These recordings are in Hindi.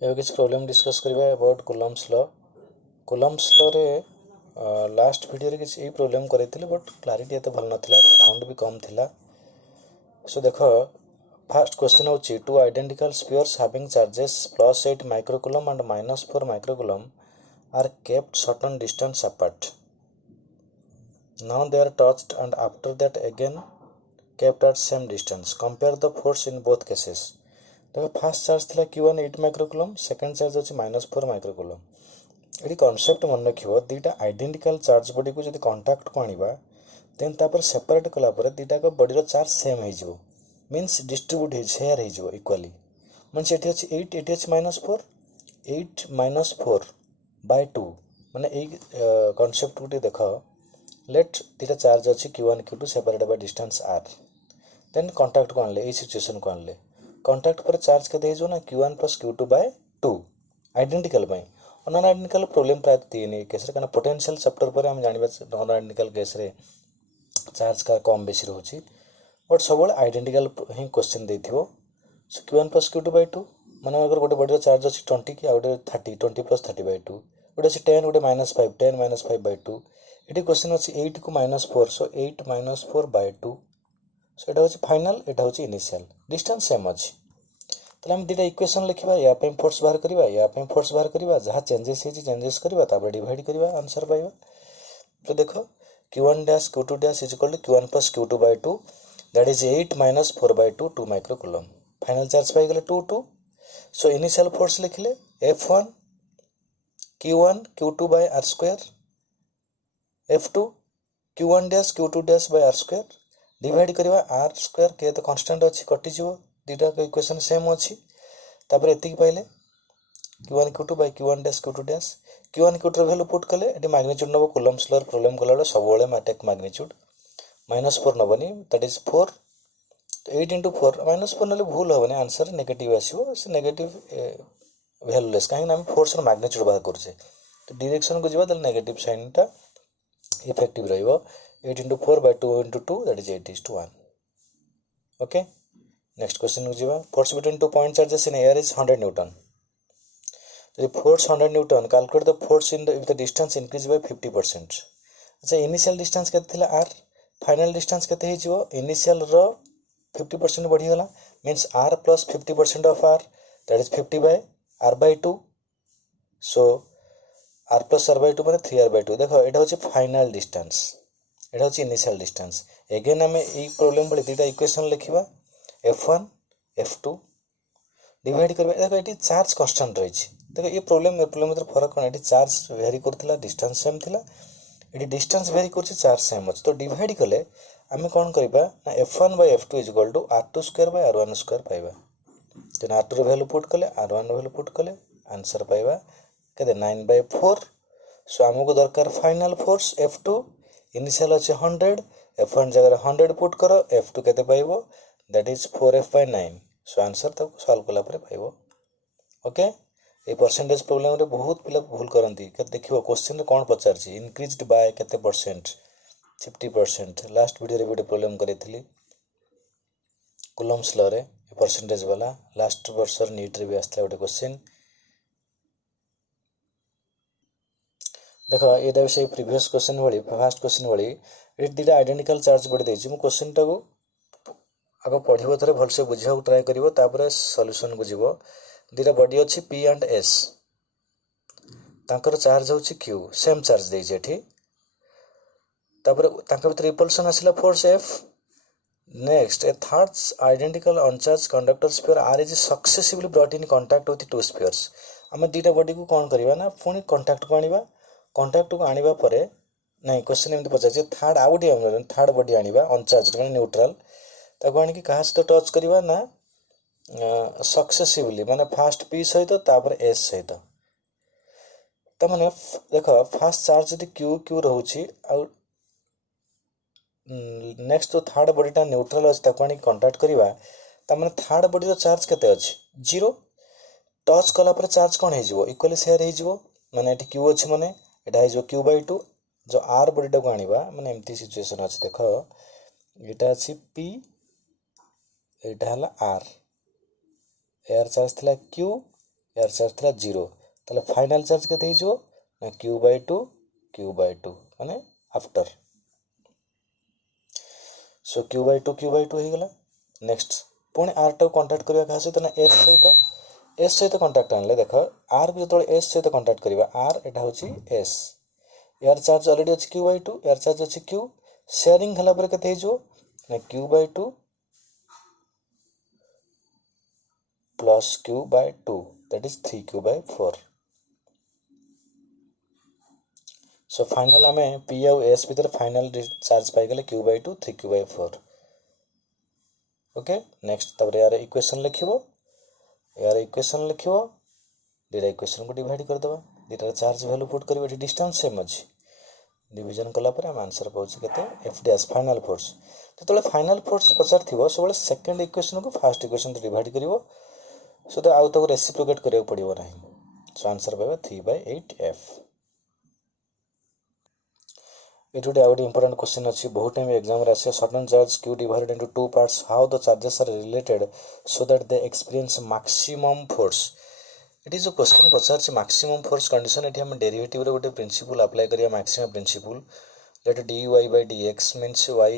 ଏବେ କିଛି प्रोब्लेम डिस्कस करबा about Coulomb's law. Coulomb's law रे लास्ट वीडियो रे किसी प्रोब्लेम करैथिले बट क्लैरिटी एते भल नथिला, साउंड भी कम थिला। सो देखो फर्स्ट क्वेश्चन होची two identical spheres having charges +8 microcoulomb and -4 microcoulomb are kept certain distance apart. Now they are touched and after that again kept at same distance. Compare the force in both cases. देखो फास्ट चार्ज थिला Q1 8 माइक्रोकूलम, सेकंड चार्ज होची -4 माइक्रोकूलम। एडी कांसेप्ट मन रखियो दीटा आइडेंटिकल चार्ज बॉडी को जदी कांटेक्ट को आनिबा देन तापर सेपरेट कला पर दीटा को बॉडी रो चार्ज सेम हे जिवो, मींस डिस्ट्रीब्यूट हे शेयर हे जिवो इक्वली। मींस एठी अछि 8 एठी अछि -4, 8 -4 बाय 2 माने ए कांसेप्ट को देखो। लेट दीटा चार्ज अछि Q1 Q2 separate by distance r, then contact को आनले ए सिचुएशन को आनले कांटेक्ट पर चार्ज केते जो ना Q1 + Q2 by 2 identical by. Non identical problem प्राय तीन केस रे, कारण पोटेंशियल चैप्टर पर हम जानिबा नॉन आइडेंटिकल केस रे चार्ज का कम बेसी रहउची, बट सबले आइडेंटिकल ही क्वेश्चन देथिबो। सो Q1 + Q2 बाय 2 माने अगर गोटे बॉडी रो चार्ज अछि 20 कि आउटे 30, 20 + 30 बाय 2, गोटे अछि 10 गोटे -5, 10 -5 बाय 2। एठी क्वेश्चन अछि 8 को -4, सो 8 -4 बाय 2। सो एटा होची फाइनल, एटा होची इनिशियल, डिस्टेंस सेम अछि। तले हम दीटा इक्वेशन लिखिबा, या पे फोर्स बाहर करिबा, या पे फोर्स बाहर करिबा, जहा चेंजेस हे चेंजेस करिबा, तापर डिवाइड करिबा, आंसर पाइबा। तो देखो Q1 dash Q2 dash is equal to Q1 + Q2 by 2, that is 8 - 4 by 2, 2 microcoulomb. Final charge पाई गेले 2 2। सो इनिशियल फोर्स लिखले F1 Q1 Q2 by r², F2 Q1 dash Q2 dash by r², divide करिबा r² के तो कांस्टेंट अछि कटि जिवो, दीटा के इक्वेशन सेम अछि। तापर एतिक पाइले Q1 Q2 by Q1 dash Q2 dash, Q1 Q2 रो वैल्यू पुट कले एटी मैग्नीट्यूड नबो कूलम्स लॉ प्रॉब्लम कलाडो सबोले मैटेक मैग्नीट्यूड -4 नबनी, दैट इज 4। तो 8 * 4 -4 नले भूल होबनी, आंसर नेगेटिव आसीबो। से नेगेटिव वैल्यूलेस काहे ना हम फोर्स रो मैग्नीट्यूड बाहर करछे, तो डायरेक्शन को जिबा त नेगेटिव साइन ता इफेक्टिव रहइबो। 8 * 4 by 2 * 2, that is 8:1। Okay, next question को जिबा। Force between two point charges in air is 100 newton. The force 100 Newton, calculate the force in the if the distance increase by 50%. अच्छा इनिशियल डिस्टेंस केते थिला r, फाइनल डिस्टेंस केते हे जिवो, इनिशियल रो 50% बढ़ी गला, means r + 50% of r, that is 50 by r by 2। So r + r by 2 माने 3r बाय 2। देखो एटा होची फाइनल डिस्टेंस, एटा होची इनिशियल डिस्टेंस। अगेन हमें ई प्रॉब्लम बले दीटा इक्वेशन लिखिबा, F1 F2 डिवाइड करबा। देखो एटी चार्ज कांस्टेंट रही छी। देखो ये प्रॉब्लम में फरक कोन, एटी चार्ज वेरी करथिला, डिस्टेंस सेम थिला, एटी डिस्टेंस वेरी करछि, चार्ज सेम अछि। तो डिवाइड कले हमें कोन करबा ना F1 by F2 is equal to r2² by r1² पाइबा। देन r2 रो वैल्यू पुट कले, r1 रो वैल्यू पुट कले, आंसर पाइबा केते 9/4। सो हमको दरकार फाइनल फोर्स F2, इनिशियल अछि 100, F1 जगह 100 पुट करो, F2 केते पाइबो, that is 4F/9। So answer तक सॉल्व कला पर पाइबो। ओके, ए परसेंटेज प्रॉब्लम रे बहुत पिला भूल करंती। के देखियो क्वेश्चन रे कोन पचार छी, इंक्रीज्ड बाय केते परसेंट, 50%। लास्ट वीडियो रे गोटे प्रॉब्लम करेथिली कूलम्स लॉ रे परसेंटेज वाला, लास्ट वर्ष नीट रे भी आस्था गोटे क्वेश्चन। देखो एटा से प्रीवियस क्वेश्चन वाली, फर्स्ट क्वेश्चन वाली एट दीटा आइडेंटिकल चार्ज बड देछि। मु क्वेश्चन टाको आगो पढ़िबो, थरे भल से बुझिया ट्राई करिवो, तापर सॉल्यूशन को जीवो। दीटा बॉडी अछि P एंड S, तांकर चार्ज होछि Q, सेम चार्ज देइ जेठी। तापर तांकर भीतर रिपल्सन आसिला force F। Next a third identical uncharged conductor sphere R is successively brought in contact with two spheres. हमें दीटा बॉडी को कोन करबा ना पुनी कांटेक्ट को आनिबा, कांटेक्ट को आनिबा परे नहीं क्वेश्चन एमती पचार थर्ड आउट हम थर्ड बॉडी आनिबा अनचार्ज माने न्यूट्रल, ताको आनी कि कहा सहित टच करबा ना सक्सेसिवली माने फास्ट P सहित तापर S सहित। त माने देखो फास्ट चार्ज यदि Q रहउची आ नेक्स्ट तो थर्ड बॉडी टा न्यूट्रल अछि, ताको आनी कांटेक्ट करबा, त माने थर्ड बॉडी रो चार्ज केते अछि 0। टच कला पर चार्ज कोन हे जिवो, इक्वली शेयर हे जिवो, माने एठी Q अछि माने एटा हे जिवो Q/2। जो R बॉडी टा को आनिबा माने एमती सिचुएशन अछि। देखो एटा अछि P, एटा हला R, एयर चार्ज थिला Q, यार चार्ज था 0 ताले फाइनल चार्ज केते हिजो ना q/2 माने आफ्टर सो q/2 हो गला नेक्स्ट पुणी r टाକୁ कांटेक्ट करबा का सहित ना s सहित कांटेक्ट आनले देखो r को जतले s सहित कांटेक्ट करबा r एटा होची s यार चार्ज ऑलरेडी अछि q/2 यार चार्ज अछि q शेयरिंग हला पर केते हिजो ना q/2 plus q/2 that is 3q/4 so final हमें p और s भीतर फाइनल चार्ज पाई गले q/2 3q/4 ओके नेक्स्ट तब यार इक्वेशन लिखिबो दीटा इक्वेशन को डिवाइड कर दबा दीटा चार्ज वैल्यू पुट करबो एठी डिस्टेंस सेम अछि डिवीजन कला पर हम आंसर पाउछ केते f डैश फाइनल फोर्स ततले फाइनल फोर्स पचार थिबो सबले सेकंड इक्वेशन को फर्स्ट इक्वेशन से डिवाइड करिवो so the out of reciprocate करियो पड़िबो नाही सो आंसर पाबो 3/8f It would have important question अच्छी बहुत टाइम एग्जाम रे आसे certain charge q divided into two parts how the charges are related so that they experience maximum force it is a question पचार से maximum force condition एठी हम डेरिवेटिव रे गोटे प्रिंसिपल अप्लाई करिया maximum principle let dy by dx means y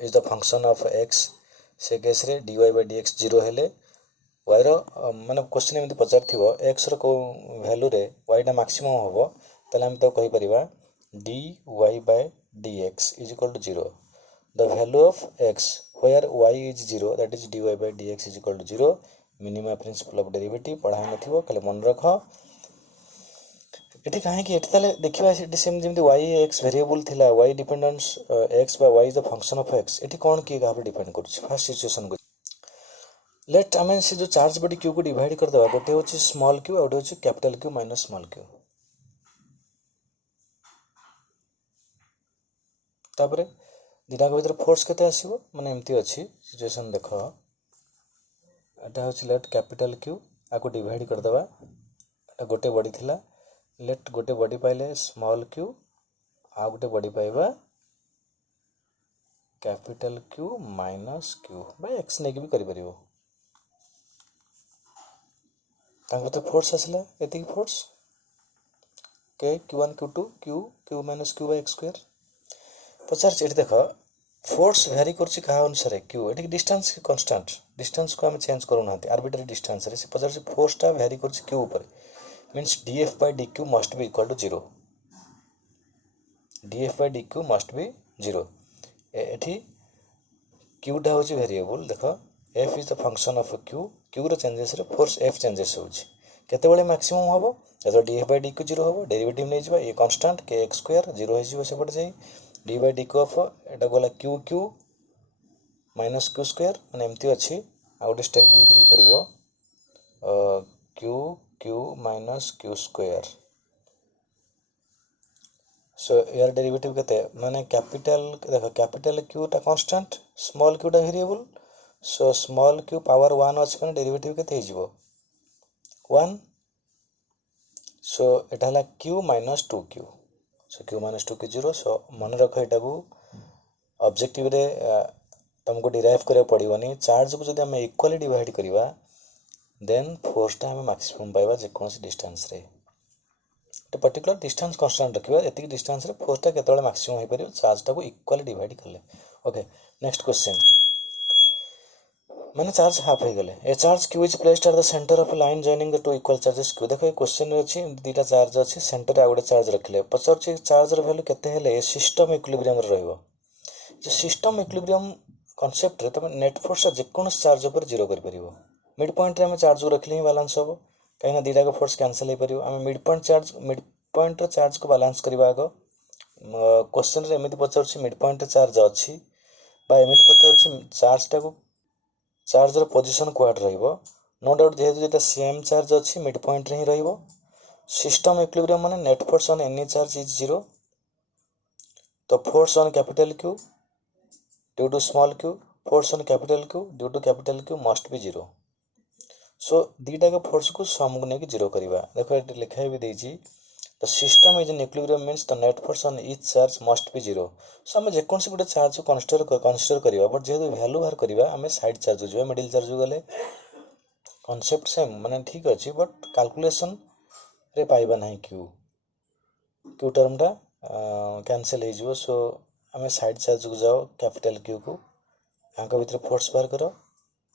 is the function of x से केस रे dy by dx 0 हेले y रो माने क्वेश्चन एमति पचार थिबो x रो को वैल्यू रे y ना मैक्सिमम होबो तले हम तो कहि परिबा dy by dx is equal to 0 the value of x where y is 0 that is dy by dx is equal to 0 minimum principle of derivative पढ़ा नथिबो खाली मन रख एठी काहे कि एठी ताले देखिबा एठी सेम जेमति y x वेरिएबल थिला y dependence x by y is the function of x एठी कोन की गाबे डिपेंड करछ फर्स्ट सिचुएशन को लेट हमें से जो चार्ज बॉडी q को डिवाइड कर दबा गोटे होची स्मॉल q और गोटे होची capital q minus small q तापरे दिटा भीतर फोर्स केते आसीबो माने एम्ति अछि सिचुएशन देखो एटा होछि लेट कैपिटल Q आको डिवाइड कर दबा एटा गोटे बॉडी थिला लेट गोटे बॉडी पाइले स्मॉल q आ गोटे बॉडी पाइबा capital Q minus q by x ने भी करि परिबो ताको तो फोर्स आसिला एति force k q1 q2 q minus q by x square पचार एठी देखो फोर्स वेरी करछि का अनुसार q एठी डिस्टेंस कांस्टेंट डिस्टेंस को हम चेंज करू नाते आर्बिट्ररी डिस्टेंस रे से पचार फोर्स ता वेरी करछि q ऊपर means df by dq must be equal to 0 df by dq must be 0 एठी q टा होछि वेरिएबल देखो f is the function of q रो चेंजेस रे फोर्स f चेंजेस होछि केते बेले मैक्सिमम होबो जतो df by dq 0 होबो डेरिवेटिव नै जिबा ये कांस्टेंट kx स्क्वायर 0 हो जिवो सेपट जाई डी बाय डी को ऑफ एटा गोला q माइनस q स्क्वायर माने एम्ति अछि आ गोटे स्टेप भी दी परिबो q minus q square so यार डेरिवेटिव केते माने कैपिटल देखो कैपिटल q टा कांस्टेंट स्मॉल q टा variable so small q power 1 अछि माने डेरिवेटिव केते हे जिवो 1 सो एटा हला q माइनस 2q सो q माइनस 2 के 0 सो मन रख एटा को ऑब्जेक्टिव रे तुमको डिराइव करे पड़िबनी चार्ज को जदि हम इक्वली डिवाइड करिवा देन फोर्स टा हम मैक्सिमम पाइबा जे कोनसी डिस्टेंस रे तो पर्टिकुलर डिस्टेंस कांस्टेंट रखिबा एति डिस्टेंस रे फोर्स टा केतले मैक्सिमम होई परियो चार्ज टा को इक्वली डिवाइड करले ओके नेक्स्ट क्वेश्चन माने चार्ज हाफ हो गले ए charge q is placed at the centre of line joining the two equal charges q देखो ए क्वेश्चन रे अछि दीटा चार्ज अछि सेंटर रे आउडे चार्ज रखले पचर छि चार्ज रे वैल्यू केते हेले सिस्टम इक्विलिब्रियम रे रहइबो जे सिस्टम इक्विलिब्रियम कांसेप्ट रे तमे नेट फोर्स जे कोन चार्ज ऊपर 0 कर परिबो मिड पॉइंट रे हम चार्ज को रखले ही बैलेंस होबो काइना दीटा को फोर्स कैंसिल हे परिबो हम मिड पॉइंट रे चार्ज को बैलेंस करबा आगो क्वेश्चन रे एमिति पचर छि मिड पॉइंट रे चार्ज अछि बा एमिति पचर छि चार्ज टा को चार्ज रो पोजीशन क्वाड रहइबो नो डाउट जेहेतु जेटा सेम चार्ज अछि मिड पॉइंट रे ही रहइबो सिस्टम इक्विलिब्रियम माने net force on any charge is 0 तो force on capital Q due to small q force on capital Q due to capital Q must be 0 so दीटा के फोर्स को सम को ने 0 करबा देखो एटी लिखा भी देजी the system is in equilibrium means the net force on each charge must be 0 so हम जे कोन से गुटे चार्ज को कंसीडर करिवा बट जे वैल्यू बाहर करिवा हमें साइड चार्ज जो मिडिल चार्ज गले कॉन्सेप्ट सेम माने ठीक अच्छी बट कैलकुलेशन रे पाइबा नहीं क्यू टर्मटा कैंसल हो सो आम साइड चार्ज को जाओ कैपिटल क्यू को आंक भितर फोर्स बाहर कर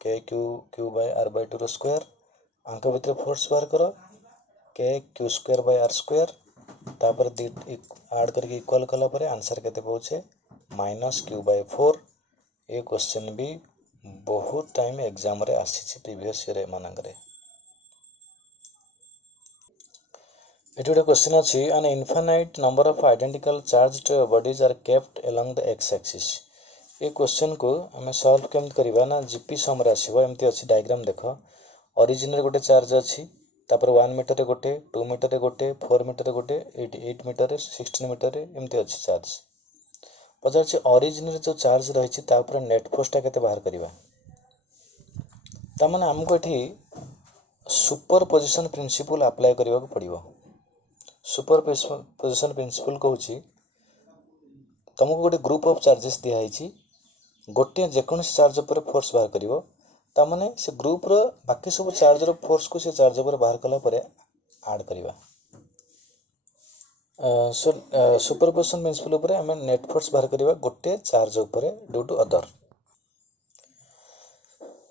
के Q Q by R by two square आंक भितर फोर्स बाहर कर के Q square by R square तापर ऐड करके इक्वल कला परे आंसर केते पहुँचे -q/4। ये क्वेश्चन भी बहुत टाइम एग्जाम रे आसी प्रीवियस ईयर मानक एटी गोटे क्वेश्चन अच्छी an infinite number of identical charged bodies are kept along the X axis. ये क्वेश्चन को आम सॉल्व केमती करबा ना जीपी सम रे आसीबो एमती अच्छी डायग्राम देख ओरिजिन रे गोटे चार्ज अच्छी तापर 1 मीटर रे गोटे 2 मीटर रे गोटे 4 मीटर रे गोटे 8 मीटर रे 16 मीटर रे एमती अच्छी चार्ज पचार ओरिजिन रे जो चार्ज रही तापर नेट फोर्सटा केते बाहर करबा तामाने हमको एठी सुपर पोजिशन प्रिंसिपल अप्लाई करबा को पड़िबो। सुपर पोजिशन प्रिंसिपल कहूँ तुमको गोटे ग्रुप ऑफ चार्जेस दिखाई गोटे जेकोसी चार्ज पर फोर्स बाहर करिवो तामाने से ग्रुप रो बाकी सब चार्ज रो फोर्स को से चार्ज पर बाहर कला परे ऐड करबा। सो सुपर पोजिशन प्रिंसिपल ऊपर हम नेट फोर्स बाहर करबा गोटे चार्ज ऊपर ड्यू टू अदर।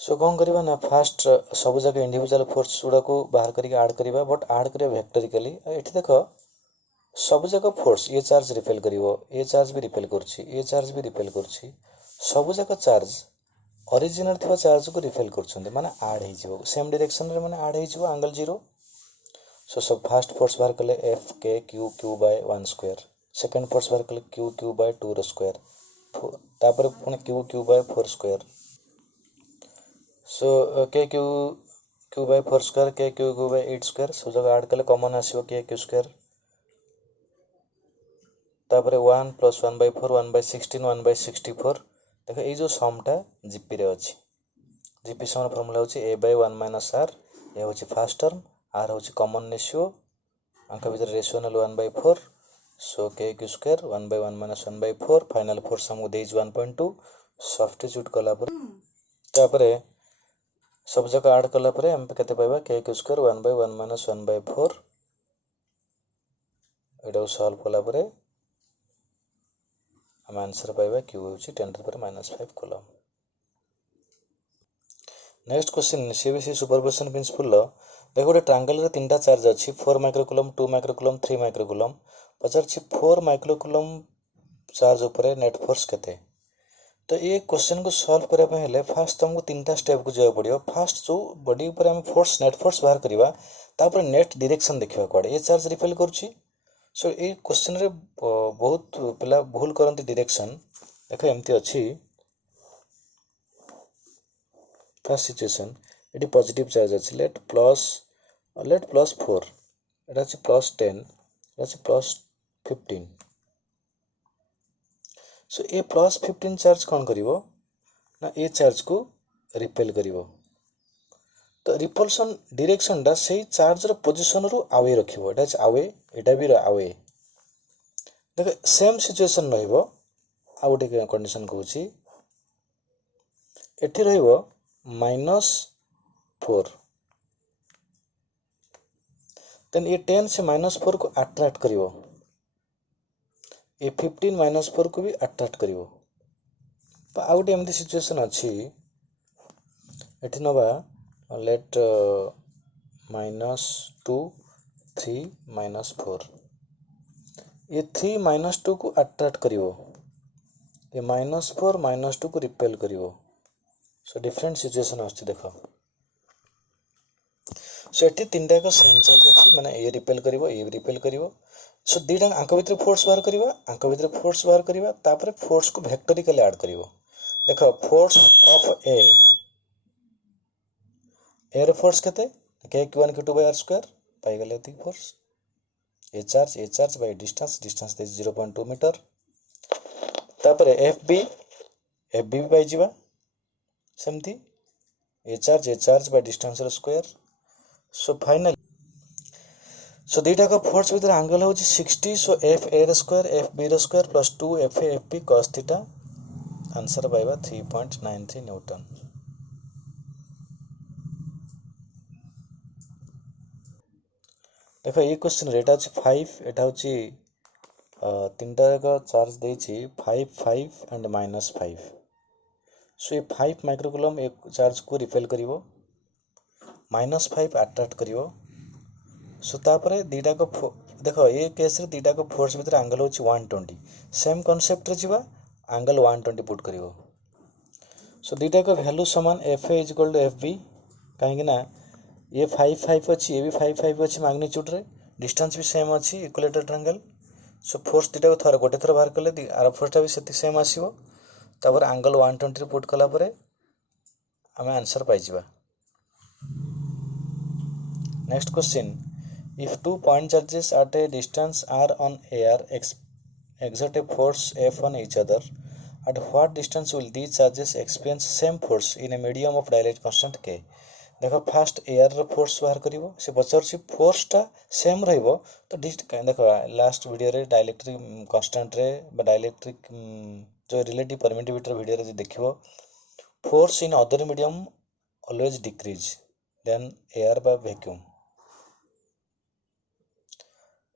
सो कौन करबा ना फास्ट सब जगह इंडिविजुअल फोर्स गुड़ा को बाहर करके ऐड करबा बट ऐड करबा वेक्टोरिकली। एठी देखो सब जगह फोर्स ये चार्ज रिपेल करिवो ये चार्ज भी रिपेल करछि ये चार्ज भी रिपेल करछि सब जगह चार्ज ओरिजिनल थिबा चार्ज को रिपेल करछन्ते माने ऐड हे जिवो सेम डायरेक्शन रे माने ऐड हे जिवो एंगल 0। सो सब फास्ट फोर्स बाहर कले F K Q Q by 1 square second force बाहर कले क्यू क्यू बाय 2 रो स्क्वायर तापर पुणे Q Q by 4 square. So K Q Q by 4 square K Q Q by 8 square सब जगह ऐड कले कॉमन आसीबो के क्यू स्क्वायर तापर 1 + 1/4 1/16 1/64 देखो ये जो समटा जीपी रे अछि जीपी सम फार्मूला होची a/1 - r ये होची फर्स्ट टर्म r होची कॉमन रेशियो अंक भीतर रेशियो नल 1/4 सो k Q square 1/1 - 1/4 final force हमको देज 1.2 सब्स्टिट्यूट कला पर तापर सब जगह ऐड कला पर हम केते पाइबा k क्यू स्क्वायर 1/1 - 1/4 एडो सॉल्व कला पर हम आंसर पाइबा q होची 10⁻⁻5 coulomb. Next question CBC superposition principle देखो गोटे ट्रायंगल रे तीनटा चार्ज अछि 4 माइक्रोकूलम 2 माइक्रोकूलम 3 माइक्रोकूलम पचार 4 माइक्रोकूलम चार्ज ऊपर नेट फोर्स केते। तो ये क्वेश्चन को सॉल्व करबा पे हेले फास्ट तुमको तीनटा स्टेप को जाय पड़ियो। फास्ट जो बॉडी ऊपर हम फोर्स नेट फोर्स बाहर करबा तापर नेट डायरेक्शन देखिबा कोड ये चार्ज रिपेल करछि। सो ये क्वेश्चन रे बहुत पिला भूल करंती डायरेक्शन देखो एमती अछि first situation eighty positive charge अछि लेट प्लस 4 एटा अछि प्लस 10 एटा अछि प्लस 15। सो ए प्लस 15 चार्ज कौन करिवो ना ए चार्ज को रिपेल करिवो तो रिपल्सन डायरेक्शन दा सही चार्ज रो पोजीशन रो अवे रखिवो एटा अछि अवे एटा भी अवे देखो सेम सिचुएशन रहइबो आ गोटे कंडीशन कहूची एठी रहइबो -4 देन ये 10 से -4 को अट्रैक्ट करिवो ये 15 -4 को भी अट्रैक्ट करिवो तो आ गोटे एमती सिचुएशन अछि एठी नबा लेट -2 3 -4 ये 3 -2 को अट्रैक्ट करिवो ये -4 -2 को रिपेल करिवो। सो डिफरेंट सिचुएशन आछि देखो सो एठी तीनटा का सेम चार्ज अछि माने ए रिपेल करिवो ए रिपेल करिवो। सो दीटा अंक भीतर फोर्स बाहर करिवो अंक भीतर फोर्स बाहर करिवो तापर फोर्स को वेक्टोरिकली ऐड करिवो देखो फोर्स ऑफ ए रो फोर्स केते k q1 q2 by r square पाई गेले एती force A charge by distance दे 0.2 मीटर तापर fb भी पाई जिबा सेमती ए चार्ज बाय डिस्टेंस रो स्क्वायर। सो फाइनल सो दीटा का फोर्स भीतर एंगल होची 60 सो f a रो स्क्वायर f b रो square plus 2 f a f b cos theta answer पाइबा 3.93 न्यूटन। देख ये क्वेश्चन एटा होची 5 एटा होची तीनटा का चार्ज देछि 5 5 एंड -5 सो ये 5 माइक्रोकुलम एक चार्ज को रिपेल करिवो -5 अट्रैक्ट करिवो सो तापरे दीटा को देखो ये केस रे दीटा को फोर्स भीतर एंगल होची 120 सेम कांसेप्ट रे जिवा एंगल 120 पुट करिवो सो दीटा को वैल्यू समान FA = FB कहीं ना ये 5 5 अच्छी ये भी 5 5 अच्छी मैग्नीट्यूड रे डिस्टेंस भी सेम अच्छी इक्विलेटरल ट्रायंगल सो फोर्स दीटा को थर गोटे थर बाहर कले आर फोर्सटा भी सेति सेम आसीबो तापर एंगल 120 रे पुट कला परे हमें आंसर पाई जिबा next question if two point charges at a distance r on air exert a force F on each other at what distance will these charges experience same force in a medium of dielectric constant k देखो फास्ट एयर रो फोर्स बाहर करिवो से पचारसी फोर्सटा सेम रहइबो तो देखो लास्ट वीडियो रे डाइलेक्ट्रिक कांस्टेंट रे बा डाइलेक्ट्रिक जो रिलेटिव परमिटिविटी वीडियो रे देखिबो force in other medium always decrease then air बा वैक्यूम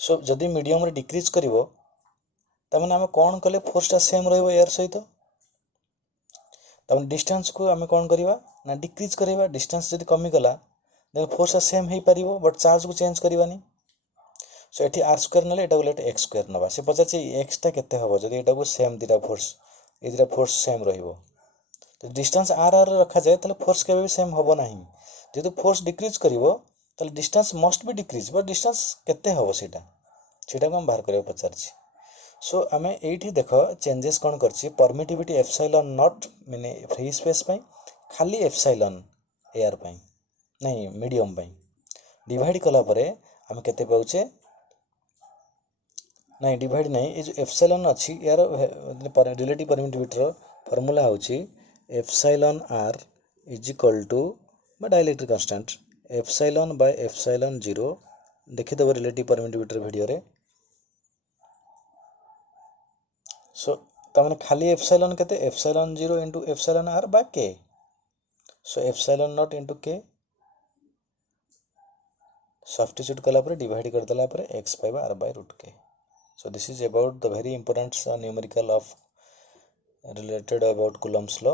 सो जदि मीडियम रे डिक्रीज करिवो तमने हम कोन कले फोर्सटा सेम रहइबो एयर सहित तमने डिस्टेंस को हम कोन करिवा ना डिक्रीज करिवा डिस्टेंस जदि कमी गला देन फोर्स सेम हे परिबो बट चार्ज को चेंज करिवानी सो एठी r² नले एटा लेट x² नबा से पचाछि x टा केते हबो जदि एटा को सेम दिटा फोर्स ए दिटा फोर्स सेम रहिबो तो डिस्टेंस r रखा जाए तले फोर्स केबे भी सेम हबो नाही जदि फोर्स डिक्रीज करिवो तले distance must be decrease but distance केते हबो सेटा को हम बाहर करियो पचाछि सो आमे एठी देखो चेंजेस कोन करछि परमिटिविटी एप्सिलॉन नॉट माने फ्री स्पेस पई खाली एप्सिलॉन एयर पई नहीं मीडियम पई डिवाइड कला परे हम केते पाउचे नहीं डिवाइड नहीं ए जो एप्सिलॉन अछि यार रिलेटिव परमिटिविटी रो फार्मूला होछि एप्सिलॉन r = बा dielectric constant epsilon by epsilon 0 देखि दबो रिलेटिव परमिटिविटी वीडियो रे सो तमने खाली एप्सिलॉन केते एप्सिलॉन 0 * एप्सिलॉन r बा k so epsilon not * k substitute कला पर डिवाइड कर देला पर x पाइबा r/√k so this is about the very important numerical of related about Coulomb's law